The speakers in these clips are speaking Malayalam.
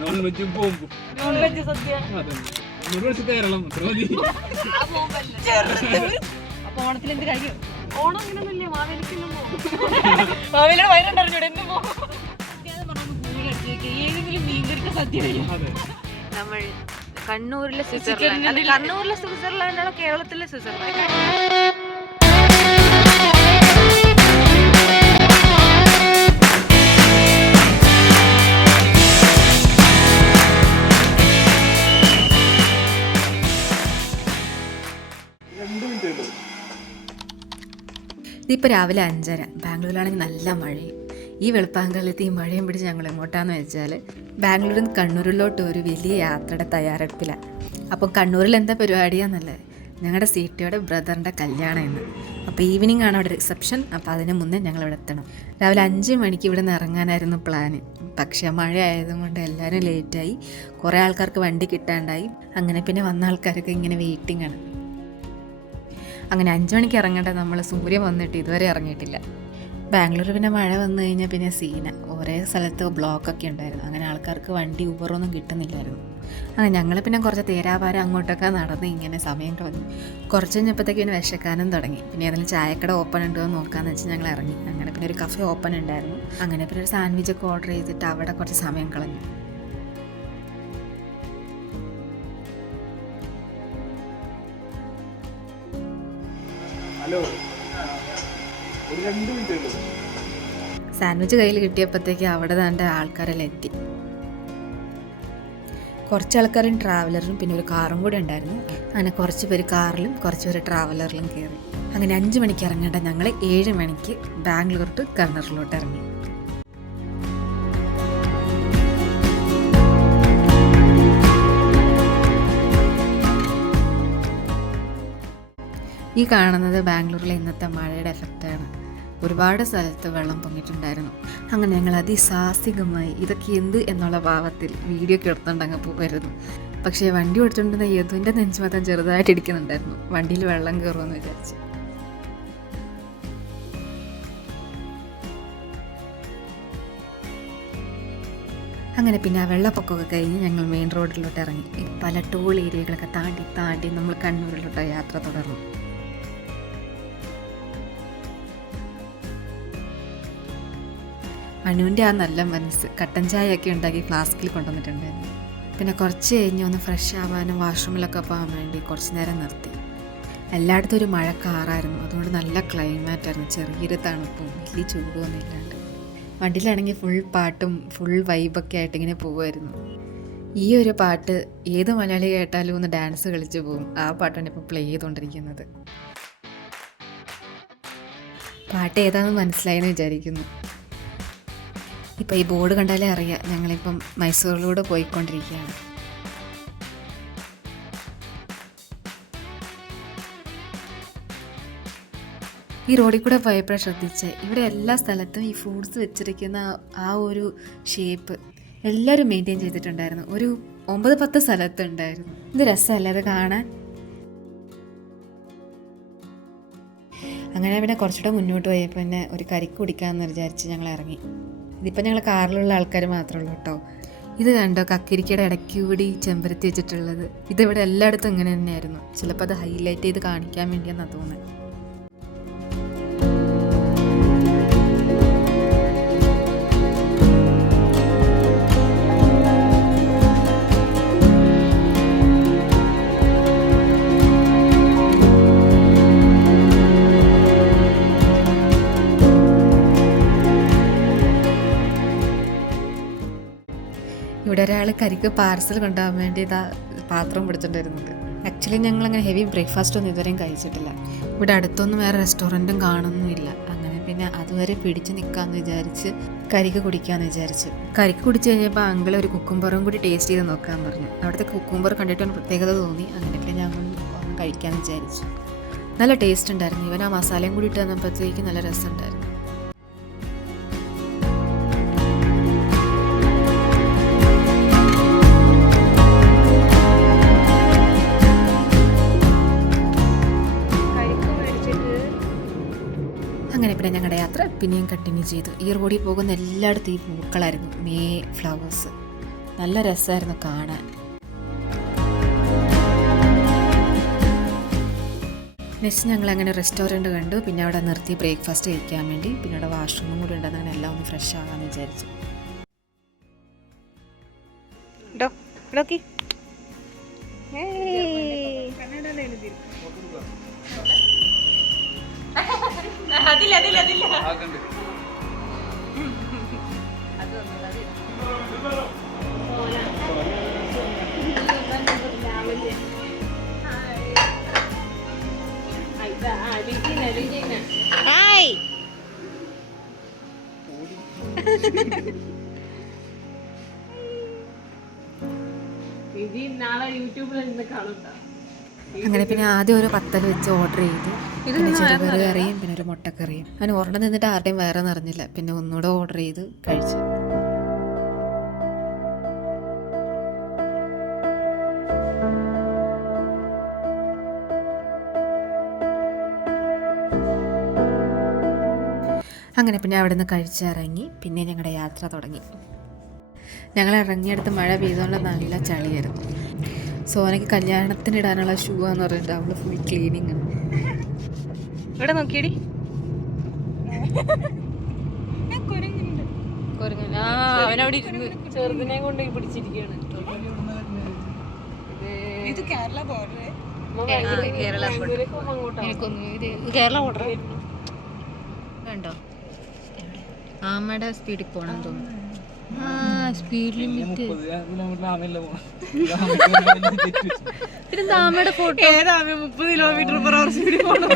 നോൺ വെജും ബോംബും. നോൺ വെജ് സദ്യ. കേരളം അപ്പൊ ഓണത്തിന് എന്ത് കഴിയും? ഓണം അങ്ങനെയൊന്നുമില്ല, മാവേലിയുടെ വയറുണ്ടറിഞ്ഞൂടെ എന്നും ഏതെങ്കിലും മീൻകറിക്ക് സദ്യ കഴിയും. നമ്മൾ കണ്ണൂരിലെ സ്വിറ്റ്സർലാൻഡ്. കണ്ണൂരിലെ സ്വിറ്റ്സർലാൻഡ് ആണോ കേരളത്തിലെ സ്വിറ്റ്സർലാൻഡ്? ഇതിപ്പോൾ രാവിലെ 5:30. ബാംഗ്ലൂരിലാണെങ്കിൽ നല്ല മഴയും. ഈ വെളുപ്പാങ്കാലത്ത് ഈ മഴയും പിടിച്ച് ഞങ്ങൾ എങ്ങോട്ടാന്ന് വെച്ചാൽ ബാംഗ്ലൂരിൽ നിന്ന് കണ്ണൂരിലോട്ട് ഒരു വലിയ യാത്രയുടെ തയ്യാറെടുപ്പിലാണ്. അപ്പോൾ കണ്ണൂരിൽ എന്താ പരിപാടിയാന്നല്ലേ, ഞങ്ങളുടെ സീറ്റയുടെ ബ്രദറിൻ്റെ കല്യാണം ഇന്ന്. അപ്പോൾ ഈവനിങ് ആണ് അവിടെ റിസപ്ഷൻ. അപ്പോൾ അതിന് മുന്നേ ഞങ്ങൾ ഇവിടെ എത്തണം. രാവിലെ 5 മണിക്ക് ഇവിടെ നിന്ന് ഇറങ്ങാനായിരുന്നു പ്ലാന്. പക്ഷേ മഴ ആയതുകൊണ്ട് എല്ലാവരും ലേറ്റായി. കുറേ ആൾക്കാർക്ക് വണ്ടി കിട്ടാണ്ടായി. അങ്ങനെ പിന്നെ വന്ന ആൾക്കാരൊക്കെ ഇങ്ങനെ വെയിറ്റിംഗ് ആണ്. അങ്ങനെ 5 മണിക്ക് ഇറങ്ങേണ്ട നമ്മൾ സൂര്യൻ വന്നിട്ട് ഇതുവരെ ഇറങ്ങിയിട്ടില്ല. ബാംഗ്ലൂർ പിന്നെ മഴ വന്നു കഴിഞ്ഞാൽ പിന്നെ സീന. ഒരേ സ്ഥലത്ത് ബ്ലോക്കൊക്കെ ഉണ്ടായിരുന്നു. അങ്ങനെ ആൾക്കാർക്ക് വണ്ടി ഊബറൊന്നും കിട്ടുന്നില്ലായിരുന്നു. അങ്ങനെ ഞങ്ങൾ പിന്നെ കുറച്ച് തേരാപാരം അങ്ങോട്ടൊക്കെ നടന്ന് ഇങ്ങനെ സമയം കളഞ്ഞു. കുറച്ച് കഴിഞ്ഞപ്പോഴത്തേക്ക് പിന്നെ വിശക്കാനും തുടങ്ങി. പിന്നെ ഏതെങ്കിലും ചായക്കട ഓപ്പൺ ഉണ്ടോ എന്ന് നോക്കാമെന്ന് വെച്ച് ഞങ്ങൾ ഇറങ്ങി. അങ്ങനെ പിന്നെ ഒരു കഫേ ഓപ്പൺ ഉണ്ടായിരുന്നു. അങ്ങനെ പിന്നെ ഒരു സാൻഡ്വിച്ചൊക്കെ ഓർഡർ ചെയ്തിട്ട് അവിടെ കുറച്ച് സമയം കളഞ്ഞു. സാൻഡ്വിച്ച് കയ്യിൽ കിട്ടിയപ്പോഴത്തേക്ക് അവിടെ തന്നെ ആൾക്കാരെല്ലാം എത്തി. കുറച്ച് ആൾക്കാരും ട്രാവലറിലും പിന്നെ ഒരു കാറും കൂടെ ഉണ്ടായിരുന്നു. അങ്ങനെ കുറച്ച് പേര് കാറിലും കുറച്ച് പേര് ട്രാവലറിലും കയറി. അങ്ങനെ 5 മണിക്ക് ഇറങ്ങേണ്ട ഞങ്ങൾ 7 മണിക്ക് ബാംഗ്ലൂർ ടു കണ്ണൂരിലോട്ട് ഇറങ്ങി. ഈ കാണുന്നത് ബാംഗ്ലൂരിലെ ഇന്നത്തെ മഴയുടെ എഫക്റ്റാണ്. ഒരുപാട് സ്ഥലത്ത് വെള്ളം പൊങ്ങിയിട്ടുണ്ടായിരുന്നു. അങ്ങനെ ഞങ്ങൾ അതിസാഹസികമായി ഇതൊക്കെ എന്ത് എന്നുള്ള ഭാവത്തിൽ വീഡിയോ ഒക്കെ എടുത്തുകൊണ്ട് പോകരുന്നു. പക്ഷേ വണ്ടി ഓടിച്ചുകൊണ്ടിരുന്ന യദുവിൻ്റെ നെഞ്ചുമത്തം ചെറുതായിട്ട് ഇടിക്കുന്നുണ്ടായിരുന്നു. വണ്ടിയിൽ വെള്ളം കയറുമെന്ന് വിചാരിച്ചു. അങ്ങനെ പിന്നെ ആ വെള്ളപ്പൊക്കമൊക്കെ കഴിഞ്ഞ് ഞങ്ങൾ മെയിൻ റോഡിലോട്ട് ഇറങ്ങി. പല ടോൾ ഏരിയകളൊക്കെ താണ്ടി നമ്മൾ കണ്ണൂരിലോട്ട് യാത്ര തുടർന്നു. അനുവിൻ്റെ ആ നല്ല മനസ്സ് കട്ടൻ ചായയൊക്കെ ഉണ്ടാക്കി ഫ്ലാസ്കിൽ കൊണ്ടുവന്നിട്ടുണ്ടായിരുന്നു. പിന്നെ കുറച്ച് കഴിഞ്ഞ് ഒന്ന് ഫ്രഷ് ആവാനും വാഷ്റൂമിലൊക്കെ പോകാൻ വേണ്ടി കുറച്ച് നേരം നിർത്തി. എല്ലായിടത്തും ഒരു മഴക്കാറായിരുന്നു. അതുകൊണ്ട് നല്ല ക്ലൈമാറ്റായിരുന്നു. ചെറിയൊരു തണുപ്പും വലിയ ചൂടൊന്നും ഇല്ലാണ്ട്. വണ്ടിയിലാണെങ്കിൽ ഫുൾ പാട്ടും ഫുൾ വൈബൊക്കെ ആയിട്ട് ഇങ്ങനെ പോകുമായിരുന്നു. ഈ ഒരു പാട്ട് ഏത് മലയാളി കേട്ടാലും ഒന്ന് ഡാൻസ് കളിച്ച് പോകും. ആ പാട്ടാണ് ഇപ്പോൾ പ്ലേ ചെയ്തുകൊണ്ടിരിക്കുന്നത്. പാട്ട് ഏതാണെന്ന് മനസ്സിലായെന്ന് വിചാരിക്കുന്നു. ഇപ്പം ഈ ബോർഡ് കണ്ടാലേ അറിയാം ഞങ്ങളിപ്പം മൈസൂരിലൂടെ പോയിക്കൊണ്ടിരിക്കുകയാണ്. ഈ റോഡിൽ കൂടെ പോയപ്പോഴാണ് ശ്രദ്ധിച്ചത്, ഇവിടെ എല്ലാ സ്ഥലത്തും ഈ ഫ്രൂട്ട്സ് വെച്ചിരിക്കുന്ന ആ ഒരു ഷേപ്പ് എല്ലാവരും മെയിൻറ്റെയിൻ ചെയ്തിട്ടുണ്ടായിരുന്നു. ഒരു 9-10 സ്ഥലത്തുണ്ടായിരുന്നു. ഇത് രസമല്ലേ അത് കാണാൻ? അങ്ങനെ പിന്നെ കുറച്ചുകൂടെ മുന്നോട്ട് പോയപ്പോൾ പിന്നെ ഒരു കരിക്ക് കുടിക്കാമെന്ന് വിചാരിച്ച് ഞങ്ങൾ ഇറങ്ങി. ഇതിപ്പോൾ ഞങ്ങൾ കാറിലുള്ള ആൾക്കാർ മാത്രമേ ഉള്ളൂ കേട്ടോ. ഇത് കണ്ടോ, കക്കിരിക്കയുടെ ഇടയ്ക്ക് കൂടി ചെമ്പരത്തി വെച്ചിട്ടുള്ളത്. ഇതിവിടെ എല്ലായിടത്തും ഇങ്ങനെ തന്നെയായിരുന്നു. ചിലപ്പോൾ അത് ഹൈലൈറ്റ് ചെയ്ത് കാണിക്കാൻ വേണ്ടിയാണെന്നാണ് തോന്നുന്നത്. ഇവിടെ ഒരാൾ കരിക്ക് പാർസൽ കൊണ്ടുപോകാൻ വേണ്ടി ഇതാ പാത്രം പിടിച്ചിട്ടുണ്ടായിരുന്നത്. ആക്ച്വലി ഞങ്ങളങ്ങനെ ഹെവി ബ്രേക്ക്ഫാസ്റ്റ് ഒന്നും ഇതുവരെയും കഴിച്ചിട്ടില്ല. ഇവിടെ അടുത്തൊന്നും വേറെ റെസ്റ്റോറൻറ്റും കാണുന്നുമില്ല. അങ്ങനെ പിന്നെ അതുവരെ പിടിച്ച് നിൽക്കാമെന്ന് വിചാരിച്ച് കരിക്ക് കുടിക്കാമെന്ന് വിചാരിച്ചു. കരിക്ക് കുടിച്ച് കഴിഞ്ഞപ്പോൾ അങ്കിൾ ഒരു കുക്കുംബറും കൂടി ടേസ്റ്റ് ചെയ്ത് നോക്കാൻ പറഞ്ഞു. അവിടുത്തെ കുക്കുംബർ കണ്ടിട്ട് ഒരു പ്രത്യേകത തോന്നി. അങ്ങനെ പിന്നെ ഞങ്ങൾ ഒന്ന് കഴിക്കാമെന്ന് വിചാരിച്ചു. നല്ല ടേസ്റ്റ് ഉണ്ടായിരുന്നു. ഇവൻ ആ മസാലയും കൂടി ഇട്ട് തന്നപ്പോഴത്തേക്ക് നല്ല രസമുണ്ടായിരുന്നു. അങ്ങനെ പിന്നെ ഞങ്ങളുടെ യാത്ര പിന്നെയും കണ്ടിന്യൂ ചെയ്തു. ഈ റോഡിൽ പോകുന്ന എല്ലായിടത്തും ഈ പൂക്കളായിരുന്നു, ഫ്ലവേഴ്സ്. നല്ല രസമായിരുന്നു കാണാൻ. നെക്സ്റ്റ് ഞങ്ങൾ അങ്ങനെ റെസ്റ്റോറൻറ്റ് കണ്ടു. പിന്നെ അവിടെ നിർത്തി ബ്രേക്ക്ഫാസ്റ്റ് കഴിക്കാൻ വേണ്ടി. പിന്നെ അവിടെ വാഷ്റൂമും കൂടി ഉണ്ടെന്നാണ് എല്ലാം ഒന്ന് ഫ്രഷ് ആകാമെന്ന് വിചാരിച്ചു. അങ്ങനെ പിന്നെ ആദ്യം ഒരു പത്തൽ വെച്ച് ഓർഡർ ചെയ്തു. പിന്നെ ചെറുകറി കറിയും പിന്നെ ഒരു മുട്ടക്കറിയും. അങ്ങനെ ഒരെണ്ണം നിന്നിട്ട് ആരുടെയും വേറെ നിറഞ്ഞില്ല. പിന്നെ ഒന്നുകൂടെ ഓർഡർ ചെയ്ത് കഴിച്ചു. അങ്ങനെ പിന്നെ അവിടെ നിന്ന് കഴിച്ചിറങ്ങി. പിന്നെ ഞങ്ങളുടെ യാത്ര തുടങ്ങി. ഞങ്ങൾ ഇറങ്ങിയെടുത്ത് മഴ പെയ്തുകൊണ്ട് നല്ല ചളിയായിരുന്നു. സോനയ്ക്ക് കല്യാണത്തിന് ഇടാനുള്ള ഷൂ എന്ന് പറഞ്ഞിട്ട് അവള് ഫുൾ ക്ലീനിങ് ആണ്. ഇവിടെ നോക്കിയടി അവനവിടെ ഇരുന്ന് ചെറുതിനെ കൊണ്ട് പിടിച്ചിരിക്കുകയാണ്. ഇത് കേരള ബോർഡർ. കേരള കേരള ഓർഡർ കണ്ടോ? ആമയുടെ സ്പീഡിൽ പോകണം തോന്നുന്നു. സ്പീഡ് ലിമിറ്റ് പിന്നെ ആമയുടെ ഫോട്ടോ 30 km/h സ്പീഡിൽ പോകണം.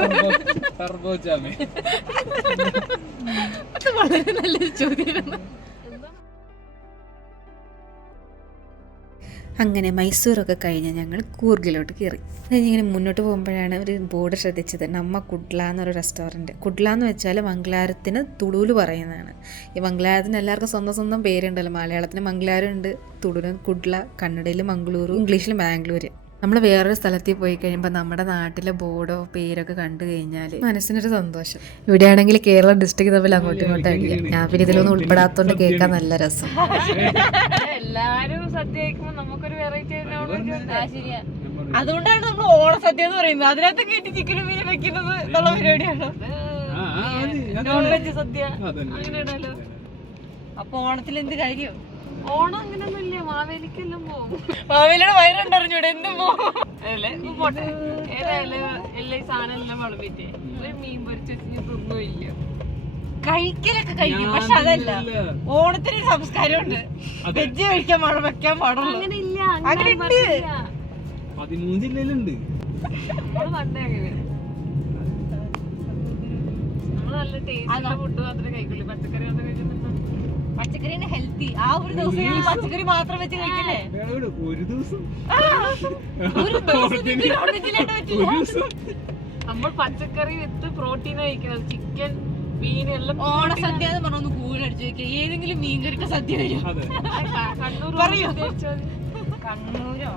അത് വളരെ നല്ലൊരു ചോദ്യമാണ്. അങ്ങനെ മൈസൂരൊക്കെ കഴിഞ്ഞ് ഞങ്ങൾ കൂർഗിലോട്ട് കയറി. ഇങ്ങനെ മുന്നോട്ട് പോകുമ്പോഴാണ് ഒരു ബോർഡ് ശ്രദ്ധിച്ചത്. നമ്മ കുഡ്ല എന്നൊരു റെസ്റ്റോറൻറ്റ്. കുഡ്ല എന്ന് വെച്ചാൽ മംഗലാരത്തിന് തുളുല് പറയുന്നതാണ്. ഈ മംഗലാരത്തിന് എല്ലാവർക്കും സ്വന്തം സ്വന്തം പേരുണ്ടല്ലോ. മലയാളത്തിന് മംഗലാരം ഉണ്ട്, തുളുന് കുഡ്ല, കന്നഡയിൽ മംഗളൂരു, ഇംഗ്ലീഷിൽ ബാംഗ്ലൂർ. നമ്മൾ വേറൊരു സ്ഥലത്തിൽ പോയി കഴിയുമ്പോൾ നമ്മുടെ നാട്ടിലെ ബോർഡോ പേരൊക്കെ കണ്ടു കഴിഞ്ഞാൽ മനസ്സിനൊരു സന്തോഷം. ഇവിടെയാണെങ്കിൽ കേരള ഡിസ്ട്രിക്ട് തമ്മിൽ അങ്ങോട്ടും ഇങ്ങോട്ടും അടിക്കാം. ഞാൻ പിന്നെ ഇതിലൊന്നും ഉൾപ്പെടാത്തോണ്ട് കേൾക്കാൻ നല്ല രസം. എല്ലാരും സദ്യ കഴിക്കുമ്പോ നമുക്കൊരു വെറൈറ്റി ശരിയാ. അതുകൊണ്ടാണ് നമ്മൾ ഓണസദ്യ എന്ന് പറയുന്നത്. അതിനകത്ത് കയറ്റി ചിക്കനും മീനും വെക്കുന്നത് എന്നുള്ള പരിപാടിയാണ്. നോൺ വെജ് സദ്യ അങ്ങനെയാണല്ലോ. അപ്പൊ ഓണത്തിൽ എന്ത് കഴിക്കും? ഓണം അങ്ങനെയൊന്നും ഇല്ല. മാവേലിക്കെല്ലാം പോകും. മാവേലിയുടെ വയറുണ്ടറിഞ്ഞൂടെ എന്നും പോകും. അല്ലേ പോട്ടെ. ഏതായാലും എല്ലാ സാധനം എല്ലാം വളർത്തിട്ടേ ഒരു മീൻ പൊരിച്ച് തിന്നില്ല. കഴിക്കലൊക്കെ കഴിക്കും. പക്ഷെ അതല്ല ഓണത്തിന് ഒരു സംസ്കാരമുണ്ട്. വെജ് കഴിക്കാൻ പാടും, വെക്കാൻ പാടുള്ളൂ. അങ്ങനെ ഇല്ല. അങ്ങനെ ഉണ്ട്. 13 ജില്ലയിലുണ്ട്. നമ്മള് പണ്ടേ അങ്ങനെ. നമ്മള് നല്ല ടേസ്റ്റ് ഫുഡ് മാത്രമേ കഴിക്കുള്ളൂ. പച്ചക്കറി മാത്രം കഴിക്കുന്നുണ്ടോ? പച്ചക്കറിയാണ് ഹെൽത്തി. ആ ഒരു ദിവസം പച്ചക്കറി മാത്രം വെച്ച് കഴിക്കല്ലേ? ഒരു ദിവസം നമ്മൾ പച്ചക്കറി വിത്ത് പ്രോട്ടീൻ കഴിക്കുന്നത്. ചിക്കൻ, മീൻ എല്ലാം. ഓണസദ്യ എന്ന് പറഞ്ഞൊന്ന് കൂടടിച്ചു വെക്കുക. ഏതെങ്കിലും മീൻകറിക്ക് സദ്യ വരും. കണ്ണൂർ പറയൂ. കണ്ണൂരോ?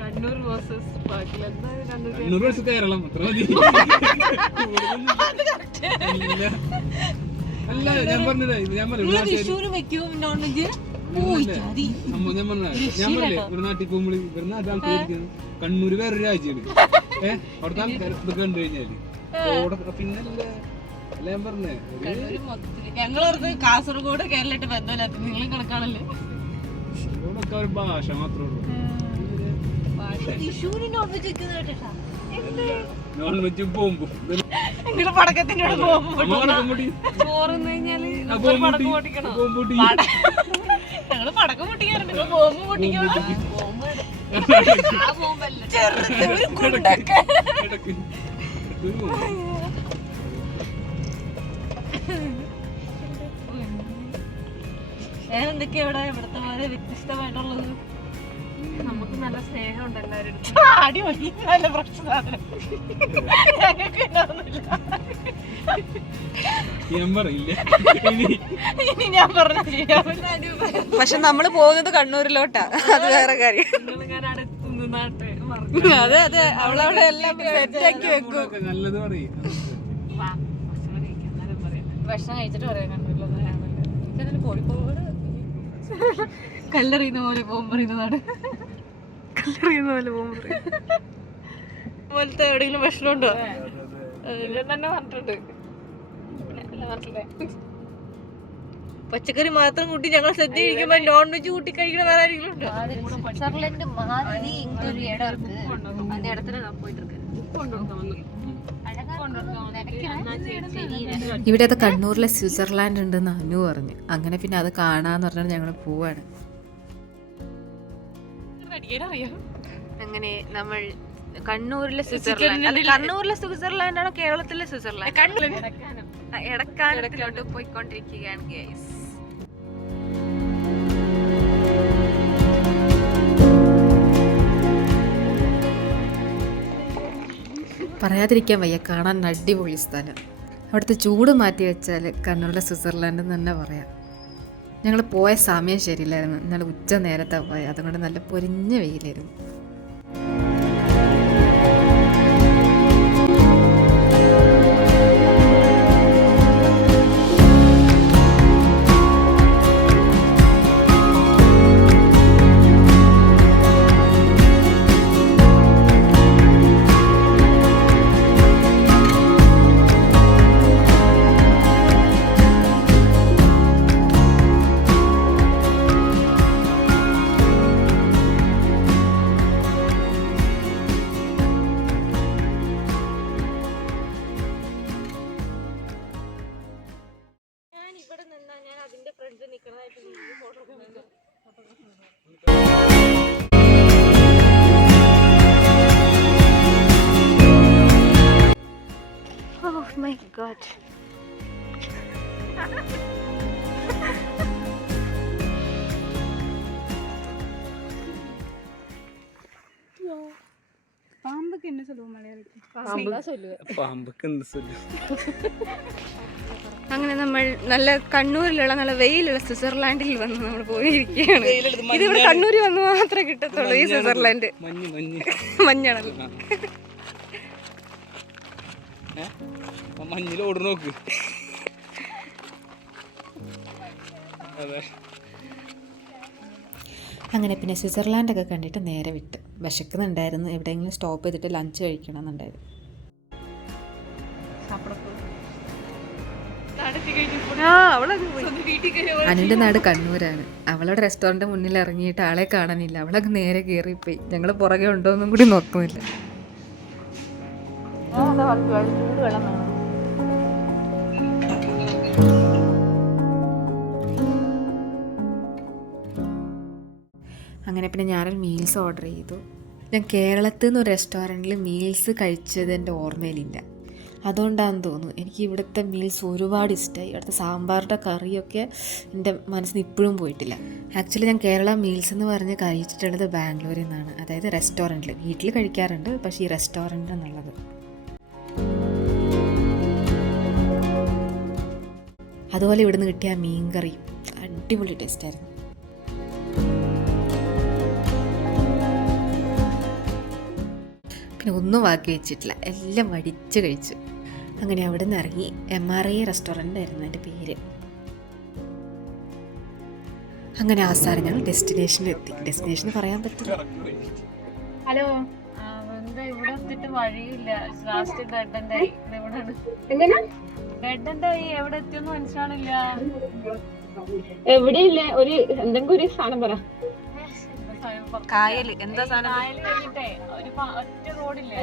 Kannur versus Kannur versus Keralam. അത്ര മതി. അല്ല ഞാൻ പറഞ്ഞത് വിഷുവിന് വെക്കും നോൺ വെജ്. ഞാൻ പറഞ്ഞില്ലേ ഒരു നാട്ടിൽ പോകുമ്പോൾ ഇവരുടെ നാട്ടിൽ ആൾക്കാരിക്കുന്നു. കണ്ണൂര് വേറൊരു രാജ്യമാണ്. അവിടുത്തെ ആൾക്കാർ ഇതൊക്കെ കണ്ടു കഴിഞ്ഞാല് പിന്നല്ലേ അല്ല ഞാൻ പറഞ്ഞേ. ഞങ്ങളോർത്ത് കാസർഗോഡ് കേരളമായിട്ട് ബന്ധമില്ലാത്ത നിങ്ങളും കണക്കാണല്ലേ. ഇവിടൊക്കെ ഒരു ഭാഷ മാത്രമേ ഉള്ളൂ. വിഷുവിന് നോൺ വെജ് വെക്കുന്നത് നോൺ വെജ് പോകുമ്പോ പടക്കത്തിന്റെ ചോറ് കഴിഞ്ഞാല് പടക്കം പൊട്ടിക്കണം. ഞങ്ങള് പടക്കം പൊട്ടിക്കാറുണ്ട്. ബോംബ് പൊട്ടിക്കണം. വേറെന്തൊക്കെയാ ഇവിടെ ഇവിടുത്തെ പോലെ വ്യത്യസ്തമായിട്ടുള്ളത്? നമുക്ക് നല്ല സ്നേഹമുണ്ട് എല്ലാവരും. അടിപൊളി നല്ല പ്രശ്നം സാധനം. ഇനി ഞാൻ പറഞ്ഞ ശരിയാവില്ല. പക്ഷെ നമ്മള് പോകുന്നത് കണ്ണൂരിലോട്ടാ. അത് വേറെ കാര്യം. ഞാൻ അടുത്തുനിന്ന് നാട്ടെ അതെ അതെ. അവളവിടെ എല്ലാം സെറ്റാക്കി വെക്കും. നല്ലത് പറയും. ഭക്ഷണം കഴിച്ചിട്ട് പറയാം. കണ്ണൂരിലൊന്നും കോഴിക്കോട് കല്ലെറിയുന്ന പോലെ പോകും പറയുന്നതാണ്. കല്ലെറിയുന്ന പോലെ പോകുമ്പോ പോലത്തെ എവിടെയെങ്കിലും ഭക്ഷണമുണ്ടോ തന്നെ പറഞ്ഞിട്ടുണ്ട്. പച്ചക്കറി മാത്രം കൂട്ടി ഞങ്ങൾ സദ്യ കഴിക്കുമ്പോ നോൺ വെജ് കൂട്ടി കഴിക്കണ വേറെ ആരെങ്കിലും ഉണ്ടോ? സ്വിറ്റ്സർലൻഡ് மாதிரி இங்க ஒரு இடம் இருக்கு. அந்த இடத்துல நான் போயிட்டு இருக்கேன். ഇവിടെ അത് കണ്ണൂരിലെ സ്വിറ്റ്സർലാൻഡ് ഉണ്ടെന്ന് അനു പറഞ്ഞു. അങ്ങനെ പിന്നെ അത് കാണാന്ന് പറഞ്ഞാൽ ഞങ്ങൾ പോവാണ്. അങ്ങനെ നമ്മൾ കണ്ണൂരിലെ സ്വിറ്റ്സർലാൻഡ്, കണ്ണൂരിലെ സ്വിറ്റ്സർലാൻഡ് ആണോ കേരളത്തിലെ സ്വിറ്റ്സർലാൻഡ്? എടക്കാനത്തിലോട്ട് പോയിക്കൊണ്ടിരിക്കുകയാണ് ഗൈസ്. പറയാതിരിക്കാൻ വയ്യ, കാണാൻ അടിപൊളി സ്ഥലം. അവിടുത്തെ ചൂട് മാറ്റി വെച്ചാൽ കണ്ണൂരിലെ സ്വിറ്റ്സർലാൻഡ് എന്ന് തന്നെ പറയാം. ഞങ്ങൾ പോയ സമയം ശരിയില്ലായിരുന്നു, ഇന്നലെ ഉച്ച നേരത്താണ് പോയത്. അതുകൊണ്ട് നല്ല പൊരിഞ്ഞ വെയിലായിരുന്നു. Oh my god. പാമ്പൊക്കെ എന്നെ சொல்லுவோம் മലയാളത്തിൽ? പാമ്പൊക്കെ എന്ത് ചൊല്ലും? അങ്ങനെ നമ്മൾ നല്ല കണ്ണൂരിലുള്ള നല്ല വെയിലുള്ള സ്വിറ്റ്സർലാൻഡിൽ വന്ന് നമ്മൾ പോയിരിക്കുകയാണ്. ഇതിവിടെ കണ്ണൂരിൽ വന്ന് മാത്രമേ കിട്ടത്തുള്ളൂ ഈ സ്വിറ്റ്സർലാൻഡ്. മഞ്ഞാണല്ലോ. മഞ്ഞിൽ ഓട് നോക്ക്. അതെ. അങ്ങനെ പിന്നെ സ്വിറ്റ്സർലാൻഡൊക്കെ കണ്ടിട്ട് നേരെ വിട്ട്. വിശക്കുന്നുണ്ടായിരുന്നു, എവിടെയെങ്കിലും സ്റ്റോപ്പ് ചെയ്തിട്ട് ലഞ്ച് കഴിക്കണം എന്നുണ്ടായിരുന്നു. അനുവിൻ്റെ നാട് കണ്ണൂരാണ്. അവളുടെ റെസ്റ്റോറൻറ്റ് മുന്നിൽ ഇറങ്ങിയിട്ട് ആളെ കാണാനില്ല. അവളൊക്കെ നേരെ കയറിപ്പോയി. ഞങ്ങൾ പുറകെ ഉണ്ടോയെന്നും കൂടി നോക്കുന്നില്ല. അങ്ങനെ പിന്നെ ഞാനൊരു മീൽസ് ഓർഡർ ചെയ്തു. ഞാൻ കേരളത്തിൽ നിന്ന് ഒരു റെസ്റ്റോറൻറ്റിൽ മീൽസ് കഴിച്ചത് എൻ്റെ ഓർമ്മയിലില്ല. അതുകൊണ്ടാണെന്ന് തോന്നുന്നു എനിക്ക് ഇവിടുത്തെ മീൽസ് ഒരുപാട് ഇഷ്ടമായി. ഇവിടുത്തെ സാമ്പാറിൻ്റെ കറിയൊക്കെ എൻ്റെ മനസ്സിന് ഇപ്പോഴും പോയിട്ടില്ല. ആക്ച്വലി ഞാൻ കേരള മീൽസ് എന്ന് പറഞ്ഞ് കഴിച്ചിട്ടുള്ളത് ബാംഗ്ലൂരിൽ നിന്നാണ്. അതായത് റെസ്റ്റോറൻറ്റിൽ. വീട്ടിൽ കഴിക്കാറുണ്ട്, പക്ഷേ ഈ റെസ്റ്റോറൻറ്റ് എന്നുള്ളത്. അതുപോലെ ഇവിടുന്ന് കിട്ടിയ മീൻ കറി അടിപൊളി ടേസ്റ്റായിരുന്നു. പിന്നെ ഒന്നും ബാക്കി വെച്ചിട്ടില്ല, എല്ലാം വടിച്ച് കഴിച്ചു. അങ്ങനെ അവിടെ നിന്ന് ഇറങ്ങി. MRI റെസ്റ്റോറൻ്റ് ആയിരുന്നു എൻ്റെ പേര്. അങ്ങനെ അവസാനം ഞങ്ങൾ ഡെസ്റ്റിനേഷനിലെത്തി. ഡെസ്റ്റിനേഷൻ പറയാൻ പറ്റില്ല. ഹലോ, എന്താ ഇവിടെ എത്തിയിട്ട് വഴിയില്ല. ലാസ്റ്റ് ഡെഡ് എൻഡായി. ഡെഡ് എൻഡായി. എവിടെ എത്തിയെന്ന് മനസ്സിലാണില്ല. എവിടെയില്ല, ഒരു എന്തെങ്കിലും ഒരു സാധനം പറ. കായല് എന്താ സാധനം? കായല് കഴിഞ്ഞിട്ടേ ഒരു ഒറ്റ റോഡില്ലേ?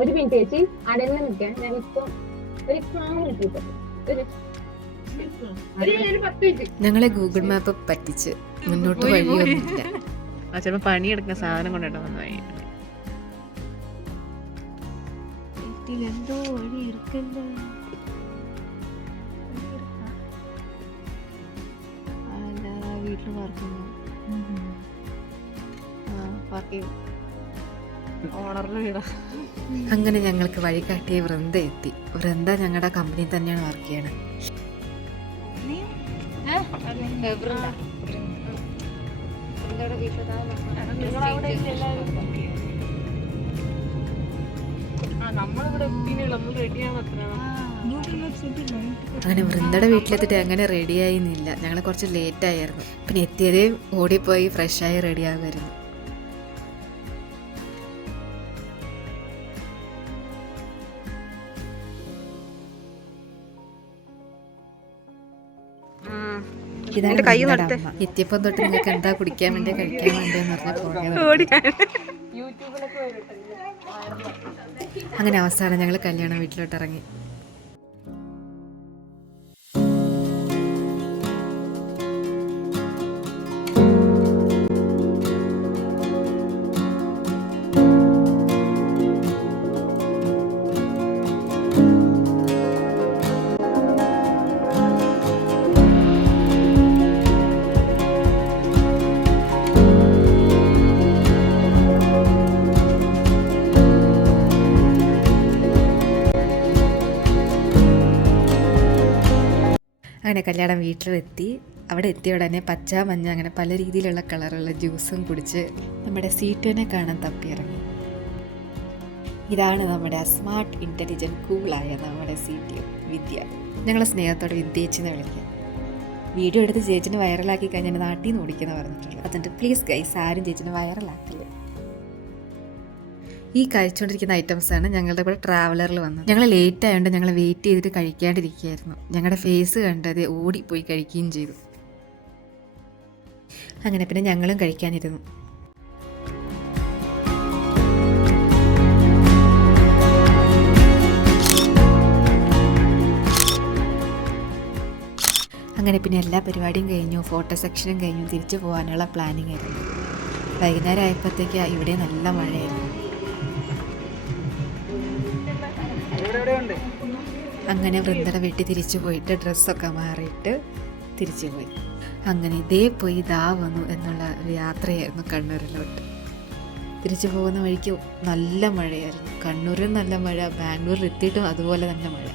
ഒരു മിനിറ്റ് ചേച്ചി, അവിടെ നിന്ന് നിൽക്കാം. ഞാനിപ്പോ ഒരു ഞങ്ങളെ ഗൂഗിൾ മാപ്പ് പറ്റിച്ച് മുന്നോട്ട് വഴിയൊന്നുമില്ല. ചിലപ്പോ പണിയെടുക്കുന്ന സാധനം കൊണ്ടിട്ട് വന്നായി. എന്തോ വഴി ഇരിക്കല്ലേ. വീട്ടിൽ പാർക്കിംഗ് ഓണറിന് വീടാ. അങ്ങനെ ഞങ്ങൾക്ക് വഴികാട്ടിയ വൃന്ദ എത്തി. വൃന്ദ ഞങ്ങളുടെ കമ്പനി തന്നെയാണ് വർക്ക് ചെയ്യണത്. നമ്മളിവിടെ എത്തിയില്ല, നമ്മൾ റെഡിയാണ്. അത്ര അങ്ങനെ വൃന്ദയുടെ വീട്ടിലെത്തിയിട്ട് അങ്ങനെ റെഡിയായിരുന്നില്ല. ഞങ്ങൾ കുറച്ച് ലേറ്റായിരുന്നു. പിന്നെ എത്തിയതേ ഓടിപ്പോയി ഫ്രഷായി റെഡിയാകുമായിരുന്നു. ഇതാണ് വൃന്ദയുടെ അമ്മ. എത്തിയപ്പം തൊട്ട് നിങ്ങൾക്ക് എന്താ കുടിക്കാൻ വേണ്ടി കഴിക്കാൻ വേണ്ടിയെന്ന് പറഞ്ഞാൽ അങ്ങനെ അവസാനം ഞങ്ങൾ കല്യാണ വീട്ടിലോട്ട് ഇറങ്ങി. അങ്ങനെ കല്യാണം വീട്ടിലെത്തി. അവിടെ എത്തിയ ഉടനെ പച്ച മഞ്ഞ അങ്ങനെ പല രീതിയിലുള്ള കളറുള്ള ജ്യൂസും കുടിച്ച് നമ്മുടെ സീറ്റിനെ കാണാൻ തപ്പിയിറങ്ങി. ഇതാണ് നമ്മുടെ സ്മാർട്ട് ഇൻ്റലിജൻറ്റ് കൂളായ നമ്മുടെ സീറ്റ് വിദ്യ. ഞങ്ങളെ സ്നേഹത്തോടെ വിദ്യേച്ചെന്ന് വിളിക്കാം. വീഡിയോ എടുത്ത് ചേച്ചിനെ വൈറലാക്കി കഴിഞ്ഞാൽ നാട്ടിൽ നിന്ന് ഓടിക്കുന്ന പറഞ്ഞിട്ടുള്ളത്. അതുകൊണ്ട് പ്ലീസ് ഗൈസ് ആരും ചേച്ചിനെ വൈറലാക്കില്ല. ഈ കഴിച്ചുകൊണ്ടിരിക്കുന്ന ഐറ്റംസാണ് ഞങ്ങളുടെ കൂടെ ട്രാവലറിൽ വന്നത്. ഞങ്ങൾ ലേറ്റ് ആയതുകൊണ്ട് ഞങ്ങൾ വെയിറ്റ് ചെയ്തിട്ട് കഴിക്കാണ്ടിരിക്കുകയായിരുന്നു. ഞങ്ങളുടെ ഫേസ് കണ്ടത് ഓടിപ്പോയി കഴിക്കുകയും ചെയ്തു. അങ്ങനെ പിന്നെ ഞങ്ങളും കഴിക്കാനിരുന്നു. അങ്ങനെ പിന്നെ എല്ലാ പരിപാടിയും കഴിഞ്ഞു, ഫോട്ടോ സെക്ഷനും കഴിഞ്ഞു, തിരിച്ചു പോകാനുള്ള പ്ലാനിങ് ആയിരുന്നു. വൈകുന്നേരം ആയപ്പോഴത്തേക്ക് ഇവിടെ നല്ല മഴയായിരുന്നു. അങ്ങനെ വൃന്ദയുടെ വീട്ടിൽ തിരിച്ചു പോയിട്ട് ഡ്രസ്സൊക്കെ മാറിയിട്ട് തിരിച്ചു പോയി. അങ്ങനെ ഇതേ പോയി ഇതാ വന്നു എന്നുള്ള ഒരു യാത്രയായിരുന്നു കണ്ണൂരിലോട്ട്. തിരിച്ചു പോകുന്ന വഴിക്ക് നല്ല മഴയായിരുന്നു. കണ്ണൂരിൽ നല്ല മഴ, ബാംഗ്ലൂരിൽ എത്തിയിട്ടും അതുപോലെ തന്നെ മഴ.